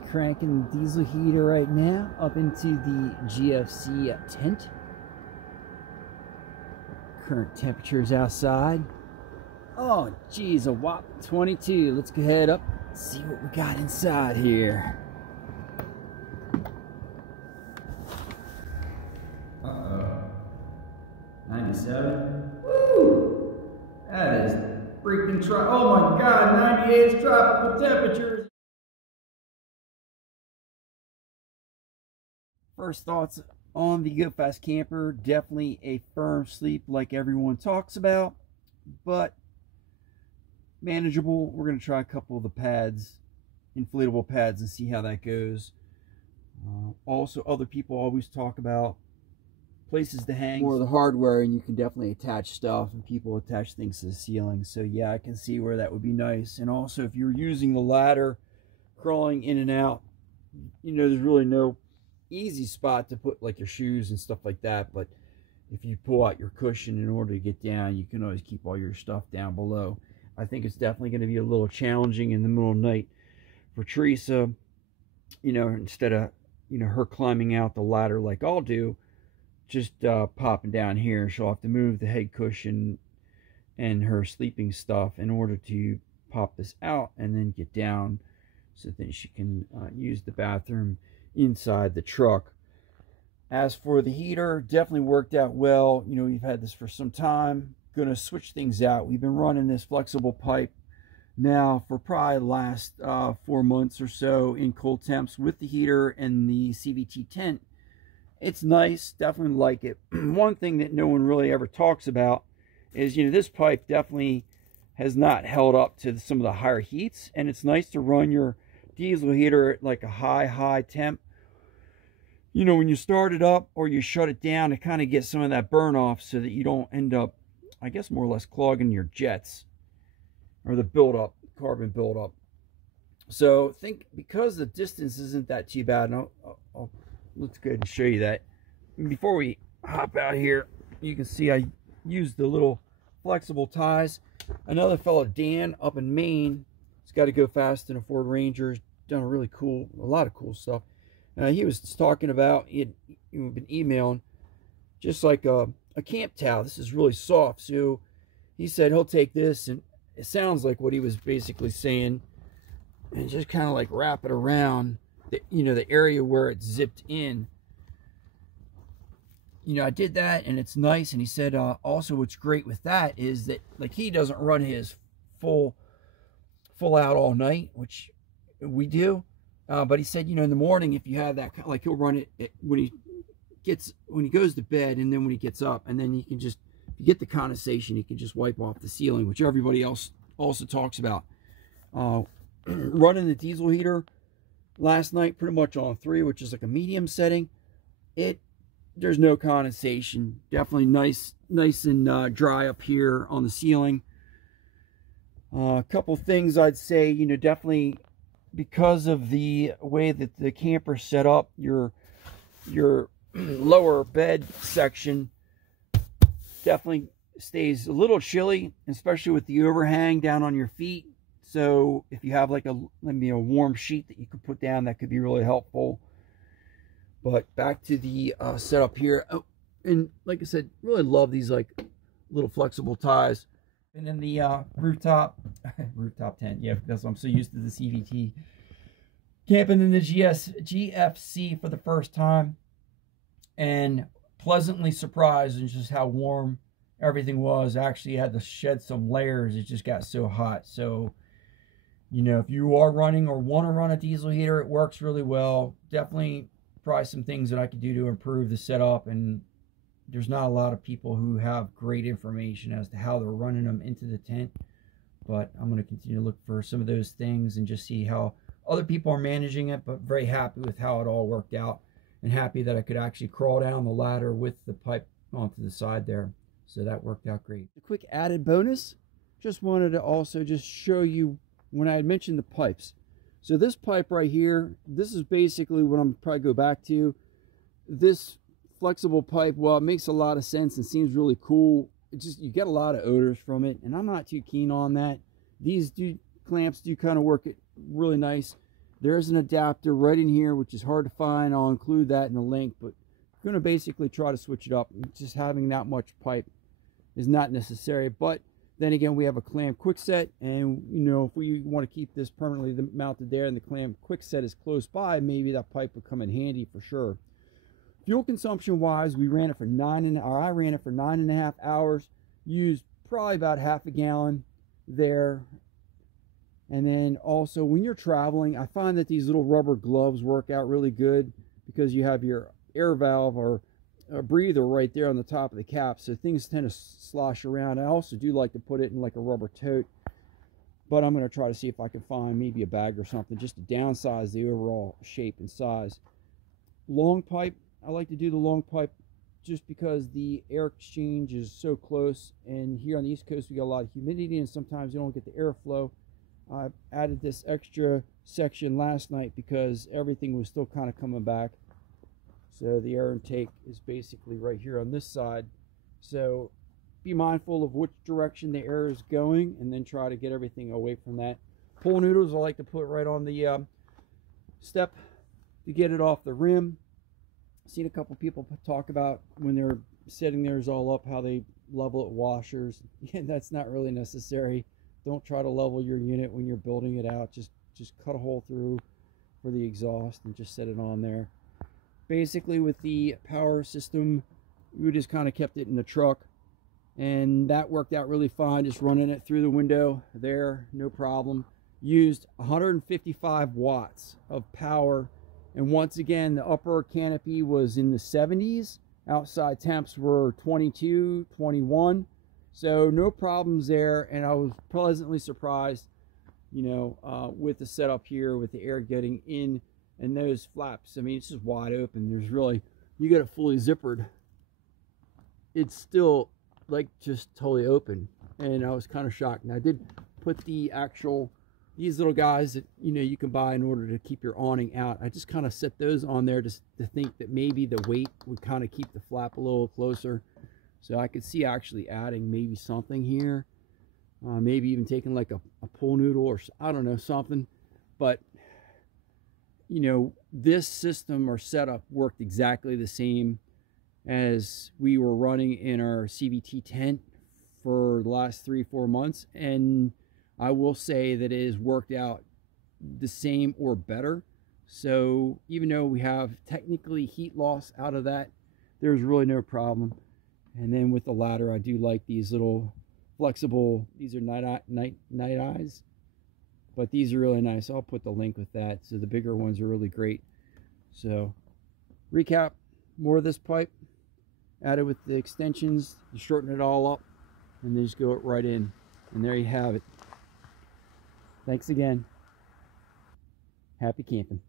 currently cranking the diesel heater right now up into the GFC tent. Current temperatures outside. Oh geez, a whop 22. Let's go ahead up and see what we got inside here. 97. Woo! That is freaking oh my god, 98 is tropical temperatures. First thoughts on the Go Fast camper, definitely a firm sleep like everyone talks about, but manageable. We're going to try a couple of the pads, inflatable pads, and see how that goes. Also, other people always talk about places to hang more of the hardware, and you can definitely attach stuff, and people attach things to the ceiling. So yeah, I can see where that would be nice. And also, if you're using the ladder, crawling in and out, you know, there's really no easy spot to put like your shoes and stuff like that. But if you pull out your cushion in order to get down, you can always keep all your stuff down below. I think it's definitely going to be a little challenging in the middle of the night for Teresa, you know, instead of, you know, her climbing out the ladder like I'll do, just popping down here. She'll have to move the head cushion and her sleeping stuff in order to pop this out and then get down so that she can use the bathroom inside the truck. As for the heater, definitely worked out well. You know, we've had this for some time. Gonna switch things out. We've been running this flexible pipe now for probably the last 4 months or so in cold temps with the heater and the CVT tent. It's nice, definitely like it. One thing that no one really ever talks about is, you know, this pipe definitely has not held up to some of the higher heats, and it's nice to run your diesel heater at like a high temp. You know, when you start it up or you shut it down to kind of get some of that burn off so that you don't end up, I guess, more or less clogging your jets or the buildup, carbon buildup. So think, because the distance isn't that too bad, and let's go ahead and show you that. Before we hop out here, you can see I used the little flexible ties. Another fellow, Dan, up in Maine, he's got to go fast in a Ford Ranger. He's done a lot of cool stuff. He was talking about, he'd been emailing, just like a camp towel. This is really soft. So he said he'll take this, and it sounds like what he was basically saying, and just kind of like wrap it around the, you know, the area where it's zipped in. You know, I did that, and it's nice. And he said also what's great with that is that, like, he doesn't run his full out all night, which we do. But he said, you know, in the morning, if you have that, like, he'll run it when he goes to bed, and then when he gets up, and then you can just, if you get the condensation, you can just wipe off the ceiling, which everybody else also talks about. Running the diesel heater last night, pretty much on 3, which is like a medium setting, there's no condensation. Definitely nice and dry up here on the ceiling. A couple things I'd say, you know, definitely because of the way that the camper set up, your lower bed section definitely stays a little chilly, especially with the overhang down on your feet. So if you have like maybe a warm sheet that you could put down, that could be really helpful. But back to the setup here. Oh, and like I said, really love these like little flexible ties. And then the rooftop tent. Yeah, because I'm so used to the CVT. Camping in the GFC for the first time, and pleasantly surprised in just how warm everything was. I actually had to shed some layers. It just got so hot. So, you know, if you are running or want to run a diesel heater, it works really well. Definitely probably some things that I could do to improve the setup, and there's not a lot of people who have great information as to how they're running them into the tent. But I'm going to continue to look for some of those things and just see how other people are managing it, but very happy with how it all worked out, and happy that I could actually crawl down the ladder with the pipe onto the side there. So that worked out great. A quick added bonus, just wanted to also just show you when I had mentioned the pipes. So this pipe right here, this is basically what I'm probably go back to. This flexible pipe, well, it makes a lot of sense and seems really cool. It just, you get a lot of odors from it, and I'm not too keen on that. These clamps do kind of work it really nice. There's an adapter right in here, which is hard to find. I'll include that in the link, but I'm going to basically try to switch it up. Just having that much pipe is not necessary, but then again, we have a clamp quick set, and you know, if we want to keep this permanently mounted there and the clamp quick set is close by, maybe that pipe would come in handy for sure. Fuel consumption wise, we ran it for I ran it for 9.5 hours, used probably about half a gallon there. And then also when you're traveling, I find that these little rubber gloves work out really good because you have your air valve or a breather right there on the top of the cap, so things tend to slosh around. I also do like to put it in like a rubber tote, but I'm going to try to see if I can find maybe a bag or something just to downsize the overall shape and size. Long pipe, I like to do the long pipe just because the air exchange is so close, and here on the East Coast we got a lot of humidity and sometimes you don't get the airflow. I added this extra section last night because everything was still kind of coming back. So the air intake is basically right here on this side. So be mindful of which direction the air is going and then try to get everything away from that. Pool noodles I like to put right on the step to get it off the rim. Seen a couple people talk about when they're setting theirs all up how they level it washers. Yeah, that's not really necessary. Don't try to level your unit when you're building it out. Just cut a hole through for the exhaust and just set it on there. Basically with the power system, we just kind of kept it in the truck, and that worked out really fine, just running it through the window there, no problem. Used 155 watts of power, and once again the upper canopy was in the 70s. Outside temps were 22, 21, so no problems there, and I was pleasantly surprised, you know, with the setup here with the air getting in. And those flaps, I mean, it's just wide open. There's really, you get it fully zippered, it's still like just totally open. And I was kind of shocked. And I did put the actual, these little guys that, you know, you can buy in order to keep your awning out. I just kind of set those on there just to think that maybe the weight would kind of keep the flap a little closer. So I could see actually adding maybe something here. Maybe even taking like a pool noodle or I don't know, something. But you know, this system or setup worked exactly the same as we were running in our CVT tent for the last 3-4 months, and I will say that it has worked out the same or better. So even though we have technically heat loss out of that, there's really no problem. And then with the ladder, I do like these little flexible, these are night eyes. But these are really nice. I'll put the link with that. So the bigger ones are really great. So recap, more of this pipe added with the extensions, you shorten it all up, and then just go it right in. And there you have it. Thanks again. Happy camping.